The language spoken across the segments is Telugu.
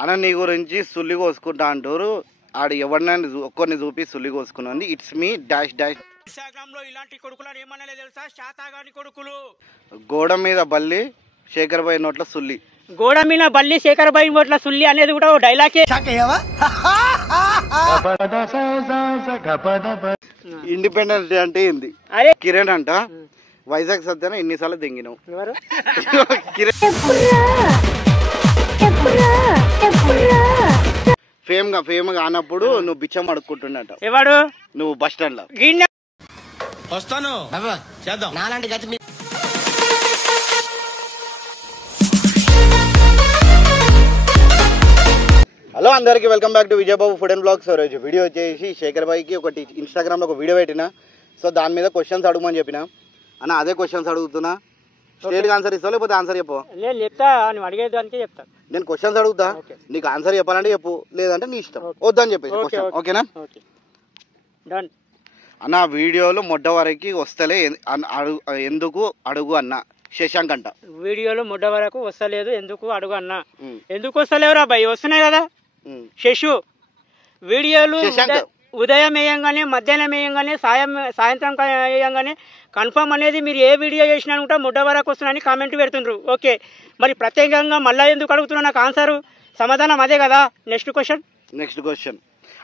అన్న నీ గురించి సుల్లి కోసుకుంటా అంటారు. ఆడు ఎవరినైనా ఒక్కరిని చూపి సుల్లి కోసుకున్నది. It's me dash dash. Instagram లో ఇలాంటి కొడుకులు ఏమన్నా తెలుసా? శాతాగాని కొడుకులు. గోడ మీద బల్లి శేఖర్ బాయ్ నోట్ల సుల్లి. గోడ మీద బల్లి శేఖర్ బాయ్ నోట్ల సుల్లి అనేది కూడా ఓ డైలాగే. ఇండిపెండెన్స్ డే అంటే ఏంది? అరే కిరణ్ అంట వైజాగ్ సత్యాన ఎన్నిసార్లు దింగినావు. ఫేమ్ గా అన్నప్పుడు నువ్వు బిచ్చం అడుక్కుంటున్నట. ఎవడు? నువ్వు బస్ స్టాండ్ లో. వస్తాను చేద్దాం. నాలాంటి గతి. హలో అందరికి welcome back to Vijayababu food and blogs. రోజు వీడియో వచ్చేసి శేఖర్ బాయ్కి ఒకటి ఇన్స్టాగ్రామ్ లో ఒక వీడియో పెట్టిన. సో దాని మీద క్వశ్చన్స్ అడుగుమని చెప్పిన. అన్న అదే క్వశ్చన్స్ అడుగుతున్నా. స్ట్రేట్ గా ఆన్సర్ ఇస్తావు లేకపోతే ఆన్సర్ చెప్పు? నేను చెప్తా, నువ్వు అడిగేదానికి చెప్తా. నేను క్వశ్చన్స్ అడుగుతా, నీకు ఆన్సర్ చెప్పాలంటే చెప్పు, లేదంటే నీ ఇష్టం. వద్దని చెప్పేసి ఓకేనా? అన్న వీడియోలో మొట్ట వరకు వస్తలే ఎందుకు అడుగు అన్న శశాంక్ అంట. వీడియోలో మొట్ట వరకు వస్తలేదు ఎందుకు అడుగు అన్న. ఎందుకు వస్తలేవురా భయ్? వస్తున్నాయి కదా శశు వీడియోలు. ఉదయం వేయంగానే, మధ్యాహ్నం వేయంగానే, సాయంత్రం వేయంగానే కన్ఫర్మ్ అనేది మీరు ఏ వీడియో చేసినా కూడా ముడ్డ వరకు వస్తున్నాయని కామెంట్ పెడుతుండ్రు. ఓకే, మరి ప్రత్యేకంగా మళ్ళీ ఎందుకు అడుగుతున్నా? నాకు ఆన్సర్ సమాధానం అదే కదా. నెక్స్ట్ క్వశ్చన్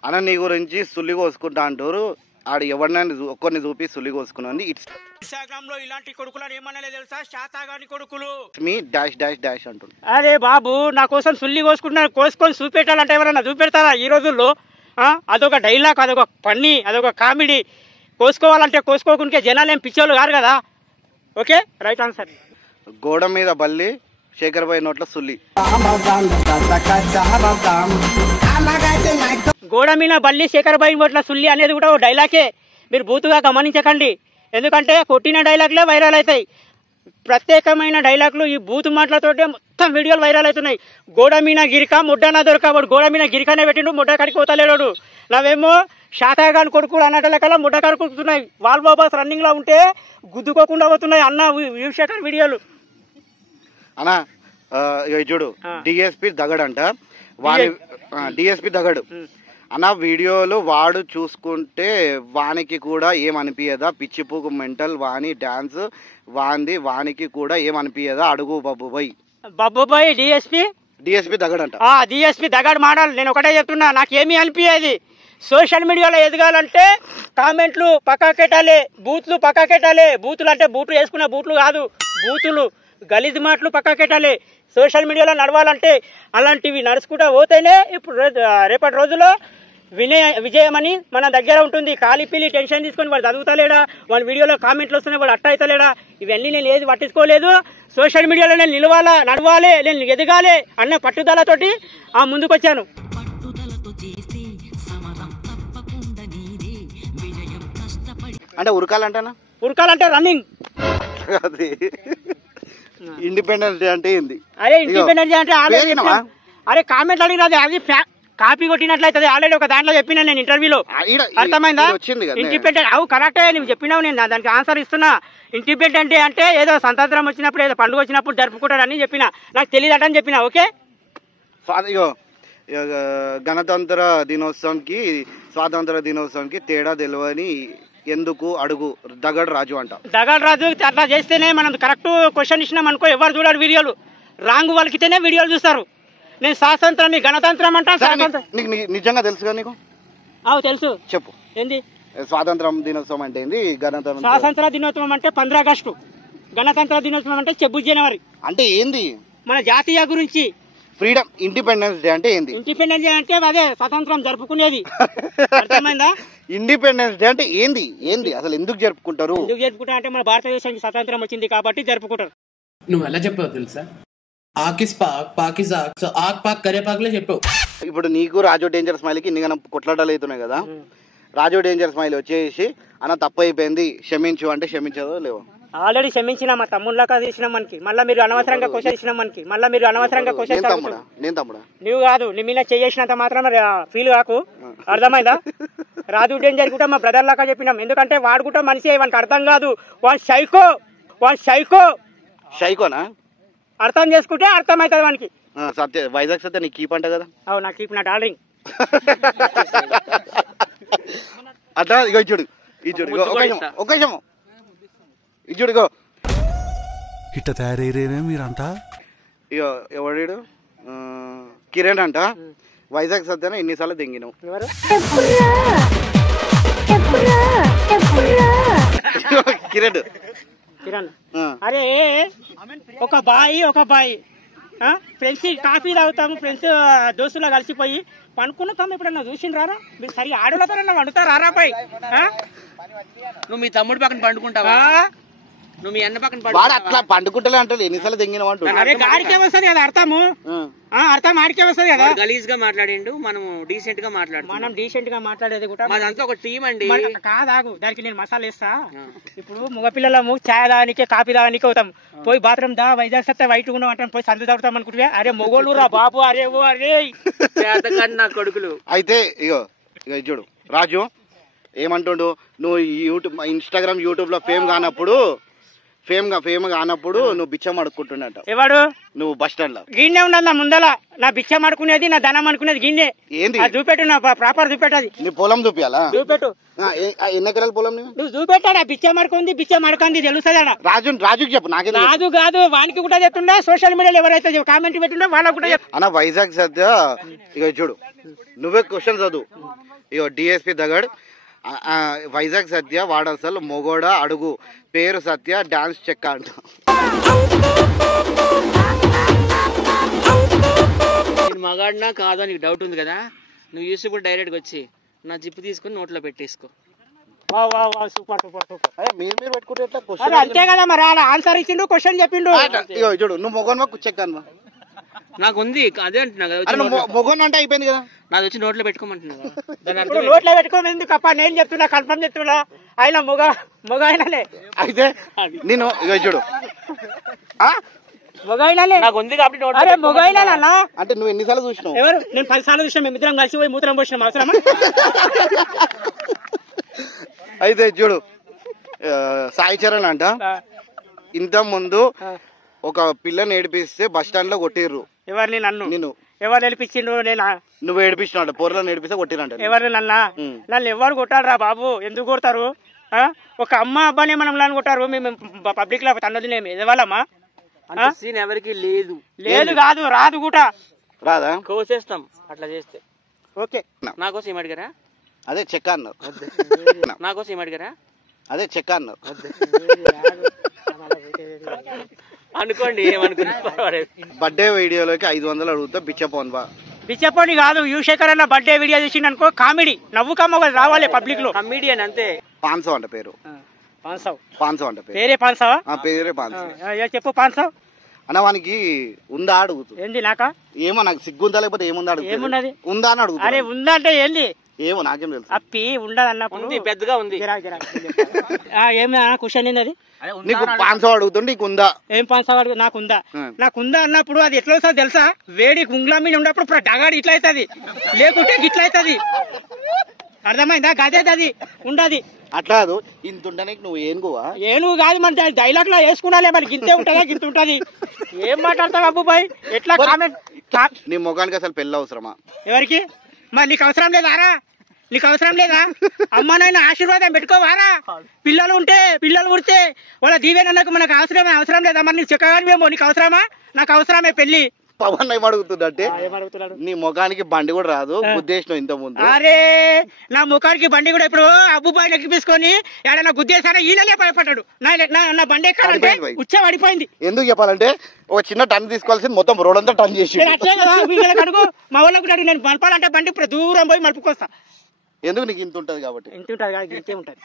అన్న నీ గురించి సుల్లి కోసుకుంటా అంటారు. ఆడు ఎవరినైనా ఒక్కరిని చూపి సుల్లి కోసుకున్నది. ఇన్స్టాగ్రామ్ లో ఇలాంటి కొడుకులు ఏమన్నా తెలుసా? శాతాగాని కొడుకులు. మీ డాష్ డాష్ డాష్ అంటుంది. అరే బాబు, నా కోసం సుల్లి కోసుకుంటున్నారు. కోసుకొని చూపెట్టాలంటే ఎవరన్నా చూపెడతారా ఈ రోజుల్లో? అదొక డైలాగ్, అదొక ఫన్నీ, అదొక కామెడీ. కోసుకోవాలంటే కోసుకోకుంటే జనాలు ఏం పిచ్చోళ్ళు కాదు కదా. Okay, right answer. గోడ మీద బల్లి శేఖర్ బాయ్ నోట్ల సుల్లి. గోడ మీద బల్లి శేఖర్ బాయ్ నోట్ల సుల్లి అనేది కూడా ఓ డైలాగే. మీరు బూతుగా గమనించకండి, ఎందుకంటే కొట్టిన డైలాగ్లే వైరల్ అవుతాయి. ప్రత్యేకమైన డైలాగులు ఈ బూతు మాటలతోటే మొత్తం వీడియోలు వైరల్ అవుతున్నాయి. గోడ మీద గిరిక ముడ్డనా దొరక. వాడు గోడ మీద గిరికనే పెట్టిండు, ముడ్డ కాడికి పోతలేడు. నావేమో శాతాగాని కొడుకులు అన్నట్ల కల్లా ముడ్డ కాడికి కొడుతున్నాయి. వాల్ బాబాస్ రన్నింగ్ లో ఉంటే గుద్దుకోకుండా పోతున్నాయి అన్న శేఖర్ వీడియోలు. అన్నా చూడు, డిఎస్పి దగడ్ అంట. డిఎస్పి దగడు అన్న వీడియోలు వాడు చూసుకుంటే వానికి కూడా ఏమనిపించదా? పిచ్చిపూకు మెంటల్ వాని డాన్స్ వానికి కూడా ఏమనిపించదా? అడుగు బాబుబాయ్. డిఎస్పి దగడ్ అంట. DSP దగడ్ model. నేను ఒకటే చెప్తున్నా, నాకేమీ అనిపించేది. సోషల్ మీడియాలో ఎదగాలంటే కామెంట్లు పక్కాకెట్టాలి, బూతులు పక్కాకెట్టాలి. బూతులు అంటే బూట్లు వేసుకున్న బూట్లు కాదు, బూతులు గలీజ్ మాటలు పక్కాకెట్టాలి. సోషల్ మీడియాలో నడవాలంటే అలాంటివి నడుచుకుంటా పోతేనే ఇప్పుడు రేపటి రోజుల్లో విజయం అని మన దగ్గర ఉంటుంది. కాలిపిల్లి టెన్షన్ తీసుకొని వాడు చదువుతలేడా, వాడి వీడియోలో కామెంట్లు వస్తున్నాయి, వాడు అట్ట అవుతలేడా, ఇవన్నీ నేను ఏది పట్టించుకోలేదు. సోషల్ మీడియాలో నేను నిలవాలా, నడవాలి, నేను ఎదగాలి అన్న పట్టుదలతోటి ముందుకు వచ్చాను. అంటే ఉరకాలంటే రన్నింగ్. ఇండిపెండెన్స్ డే అంటే ఏంది? అరే ఇండిపెండెన్స్ డే అంటే అరే కామెంట్లు అడిగినది అది కాపీ కొట్టినట్లయితే. ఆల్రెడీ ఒక దాంట్లో చెప్పినా నేను ఇంటర్వ్యూలో, అర్థమైందా? ఇండిపెండెంట్ అవు కరెక్టే, నువ్వు చెప్పినావు, నేను దానికి ఆన్సర్ ఇస్తున్నా. ఇండిపెండెంట్ డే అంటే ఏదో స్వతంత్రం వచ్చినప్పుడు, ఏదో పండుగ వచ్చినప్పుడు జరుపుకుంటారని చెప్పిన, నాకు తెలియదట అని చెప్పిన. ఓకే, గణతంత్ర దినోత్సవంకి స్వాతంత్ర దినోత్సవంకి తేడా తెలియని ఎందుకు అడుగు దగడ్ రాజు అంట. దగడ్ రాజు అట్లా చేస్తేనే మనం కరెక్ట్ క్వశ్చన్ ఇచ్చినాం అనుకో, ఎవరు చూడాలి వీడియోలు, రాంగ్ వాళ్ళకితేనే వీడియోలు చూస్తారు. నేను స్వాతంత్రం గణతంత్రం అంటా. నిజంగా తెలుసుగా నీకు? తెలుసు. చెప్పు ఏంది స్వాతంత్రం దినోత్సవం అంటే ఏంది? స్వాతంత్ర దినోత్సవం అంటే 15 ఆగస్టు. గణతంత్ర దినోత్సవం అంటే 26 జనవరి. అంటే ఏంది? మన జాతీయ గురించి. ఫ్రీడమ్. ఇండిపెండెన్స్ డే అంటే ఏంది? ఇండిపెండెన్స్ డే అంటే అదే స్వతంత్రం జరుపుకునేది, అర్థమైందా? ఇండిపెండెన్స్ డే అంటే ఏంది అసలు? ఎందుకు జరుపుకుంటారు? అంటే మన భారతదేశానికి స్వతంత్రం వచ్చింది కాబట్టి జరుపుకుంటారు. నువ్వు ఎలా చెప్పావు తెలుసా? ఆకిస్ పాక్ పాకిస్ ఆక్, సో ఆక్ పాక్ కరే పాక్లే చెప్పావు. ఇప్పుడు నీకు రాజు డేంజర్ స్మైల్కి ఇన్ని కొట్లాటలు అవుతున్నాయి కదా. రాజు డేంజర్ స్మైల్ వచ్చేసి అన్న తప్పు అయిపోయింది క్షమించు అంటే క్షమించదో లేవో? ఆల్రెడీ క్షమించిన, మా తమ్ముళ్ళగా తీసిన మనకి. మళ్ళీ మీరు అనవసరంగా క్వశ్చన్ ఇచ్చిన మనకి. నేను తమ్ముడా? నువ్వు కాదు, నీ మీద చేసినంత మాత్రం ఫీల్ కాకు, అర్థమైందా? రాజు డేంజర్ కూడా మా బ్రదర్ లాగా చెప్పినాం, ఎందుకంటే వాడు కూడా మనిషి, వానికి అర్థం కాదు. వాడు సైకోనా? అర్థం చేసుకుంటే అర్థమవుతుంది వానికి. సత్య వైజాగ్ సత్య నీకు కీప్ అంట కదా. అవు నాకు ఇప్పుడు నా డార్లింగ్. అట్లా ఇగో ఇచ్చుడు ఒక నిమిషం ఇచ్చుడు ఇగో ఇట్ట తయారయ్యేనే మీరంతా. ఇగో ఎవడు కిరణ్ అంట వైజాగ్ సత్యన ఎన్నిసార్లు దెంగినావు. ఎవరు? కిరణ్. అరే ఒక బాయ్ ఫ్రెండ్స్ కాఫీ తాగుతాము, ఫ్రెండ్స్ దోస్తులా కలిసిపోయి పనుకున్నాం. ఎప్పుడన్నా చూసిండ్రారా మీరు? సరిగా ఆడలతో వండుతారా రా బాయ్? నువ్వు మీ తమ్ముడు పక్కన పండుకుంటావా? నువ్వు మీ అన్న పక్కన వాడు అట్లా పండుకుంటలే అంటాడు. ఎన్నిసార్లు దెంగినావు అంటాడు. అరే గాడికే వస్తుంది కదా అర్థము, అర్థం ఆడికే వస్తుంది కదా. గలీజ్ గా మాట్లాడిండు, మనం డీసెంట్ గా మాట్లాడుతాం. మనం డీసెంట్ గా మాట్లాడేది కూడా మాదంతా ఒక టీం అండి. కాదాగు దానికి నేను మసాలా వేస్తా. ఇప్పుడు మగపిల్లలము ఛాయ్ దానికే కాఫీ దానికే అవుతాం. పోయి బాత్రూమ్ దా వైజాగ్ సత్తా వైట్ ఉన్నాం అంటాం, పోయి సందు తాగుతాం అనుకుంటే అరే మొగోళ్ళు రా బాబు. అరే ఓ అరే నా కొడుకులు. అయితే ఇగో చూడు రాజు ఏమంటుండు, నువ్వు ఇన్స్టాగ్రామ్ యూట్యూబ్ లో ఫేమ్ కానప్పుడు నువ్వు బిచ్చం అడుక్కుంటుండట. ఎవడు? నువ్వు బస్ స్టాండ్ లో గిన్నె ఉండదు నా ముందల. నా బిచ్చం అడుకునేది, నా ధనం అనుకునేది గిన్నె. ఏంది చూపెట్టు, నా ప్రాపర్ చూపెట్టది. నీ పొలం చూపియాలా? చూపెట్టు. ఎన్ని ఎకరాల పొలం నువ్వు చూపెట్టాడా? బిచ్చం అడుకుంది బిచ్చం అడకంది తెలుస్తుందా? రాజుకి చెప్పు. నాకే కాదు వానికి కూడా చెప్తుండే. సోషల్ మీడియాలో ఎవరైతే కామెంట్ పెట్టిండో వాళ్ళకు కూడా అన్న వైజాగ్ సత్య ఇక చూడు నువ్వే క్వశ్చన్ చదువు. ఇగో డిఎస్పి దగడ్ వైజాగ్ సత్య వాడు అసలు మొగోడ అడుగు, పేరు సత్య, డాన్స్ చెక్క అంట. మగాడినా కాదో నీకు డౌట్ ఉంది కదా, నువ్వు యూట్యూబ్ డైరెక్ట్ గా వచ్చి నా జిప్పు తీసుకుని నోట్లో పెట్టేసుకో. Super super super. మీరు పెట్టుకుంటే అంతే కదా మరి. ఆన్సర్ ఇచ్చిండు, క్వశ్చన్ చెప్పిండు. ఇగో చూడు నువ్వు మొగోన్ చెక్క అన్న. నాకు ఉంది అదే అంటున్నా కదా, మొగోన్ అంటే అయిపోయింది కదా. నాది వచ్చి నోట్లో పెట్టుకోమంటున్నావు. నోట్లో పెట్టుకోమని ఎందుకు అప్ప? నేను చెప్తున్నా, కన్ఫర్మ్ చెప్తున్నా. ఆయన మొగ ఆయనలే. అయితే నేను ఇగో చూడు మొగ ఆయనలే. నాకు ఉంది కాబట్టి. అరే మొగ ఆయనలా అంటే నువ్వు ఎన్నిసార్లు చూసినావు? ఎవరు? నేను 10 సార్లు చూసినా. మేమిద్దరం కలిసి పోయి మూత్రం పోసినాం. అవసరమా? అయితే చూడు సాయి చరణ్ అంట ఇంత ముందు ఒక పిల్లని ఏడిపిస్తే బస్ స్టాండ్ లో కొట్టిర్రు. ఎవరిని? నన్ను. నేను. ఎవరు ఏడిపించిండు? నేను. నువ్వు ఏడిపించినాడు, పొరలను ఏడిపిస్తే కొట్టిరంట. ఎవరు? నన్ను ఎవరు కొట్టారా బాబు? ఎందుకు కొడతారు? ఒక అమ్మ అబ్బానే మనం నన్ను కొట్టారు. మేము పబ్లిక్ లో తన్నది ఎదవాలమ్మా. ఎవరికి లేదు. లేదు కాదు, రాదు కూడా. రాదా? కోసేస్తాం అట్లా చేస్తే. ఓకే. నాకోసం ఏం అడిగారా? అదే చెక్క అన్నారు. నాకోసం ఏం అడిగారా? అదే చెక్క అన్నారు. అనుకోండి ఏమనుకున్నా. బర్త్డే వీడియోలోకి 500 అడుగుతా బిచ్చపోన్ బా. బిచ్చపోని కాదు, యువశేఖర్ అన్న బర్త్డే వీడియో చేసిండు అనుకో, కామెడీ నవ్వుకమ్మ రావాలి పబ్లిక్ లో. కమిడియన్ అంతే. 500 అంట పేరు. 500 అంట పేరు. పేరే 500. పేరే 500. చెప్పు 500 అన్న. వానికి ఉందా అడుగుతు. ఏంది నాకా? ఏమో నాకు సిగ్గుందా లేకపోతే ఏముందా అడుగు. ఏమున్నది? ఉందా అని అడుగుతా. అరే ఉందా అంటే ఏంది? ఏమో నాకేం తెలుసు. అప్పి ఉండదు అన్నప్పుడు పెద్దగా ఉంది. ఏమైనా క్వశ్చన్ ఏంది అది? నీకు 500 అడుగుతుంటే నీకు ఉందా? ఏం 500 నాకుందా అన్నప్పుడు అది ఎట్లా వస్తుంది తెలుసా? వేడి గుంగ్లా మీద ఉన్నప్పుడు డగాడి ఇట్లా అవుతుంది, లేకుంటే ఇట్లా అవుతుంది. అర్థమైందా? గదేది అది ఉండదు. అట్లా కాదు, ఇంత ఉంటే నువ్వు ఏనుగు కాదు. మన డైలాగ్ లో వేసుకున్నాలే మరి. గింతే ఉంటుందా? గింత ఉంటది. ఏం మాట్లాడతావు అబ్బుబాయ్? ఎట్లా కామెంట్? నీ ముఖానికి అసలు పెళ్ళి అవసరమా? ఎవరికి? మరి నీకు అవసరం లేదారా? నీకు అవసరం లేదా? అమ్మ నాయన ఆశీర్వాదం పెట్టుకోవారా? పిల్లలు ఉంటే, పిల్లలు పుడితే వాళ్ళ దీవెనకు మనకు అవసరం లేదా? మరి నీకు చెక్కగానివేమో. నీకు అవసరమా? నాకు అవసరమే పెళ్లి. పవన్ ఏమడుగుతుందంటే నీ ముఖానికి బండి కూడా రాదు, గుద్దేసినావు ఇంత ముందు. అరే నా ముఖానికి బండి కూడా ఇప్పుడు అబ్బుబాయి ఎక్కిపించుకొని ఏడన్నా గుద్దేసారా? ఈయనలే భయపడ్డాడు. నా బండి ఎక్కాలంటే ఉచ్చ పడిపోయింది. ఎందుకు చెప్పాలంటే ఒక చిన్న టన్ తీసుకోవాల్సింది మొత్తం రోడ్ అంతా టన్ చేసి. అట్లే కదా వీళ్ళకి అడుగు, మా వాళ్ళకి అడుగు. నేను మలపాలంటే బండి ఇప్పుడు దూరం పోయి మలుపుకొస్తా. ఎందుకు? నీకు ఇంత ఉంటది కాబట్టి. ఇంత ఉంటది కాదు, ఇంతే ఉంటది.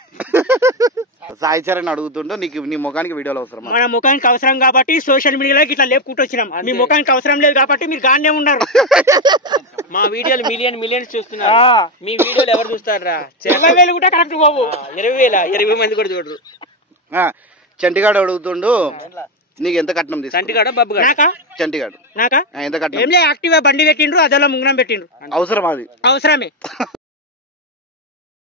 సాయి చరణ్ అడుగుతుంటో నీకు నీ ముఖానికి వీడియోలు అవసరం? మన ముఖానికి అవసరం కాబట్టి సోషల్ మీడియాలో ఇట్లా లేపుకుంటూ వచ్చినాం. మీ ముఖానికి అవసరం లేదు కాబట్టి మీరు గానే ఉన్నారు. మా వీడియోలు మిలియన్స్ చూస్తున్నారు. మీ వీడియోలు ఎవరు చూస్తారా? 20,000 కూడా కరెక్ట్ బాబు. 20 మంది కూడా చూడరు. చంటిగాడు అడుగుతుండు నీకు ఎంత కట్నం తీసుకు? చంటిగాడు బాబు చంటిగాడు నాకా ఎంత కట్నం? ఏం లే, యాక్టివ్ బండి పెట్టిండ్రు, అదలో ముంగనం పెట్టిండ్రు. అవసరం? అది అవసరమే.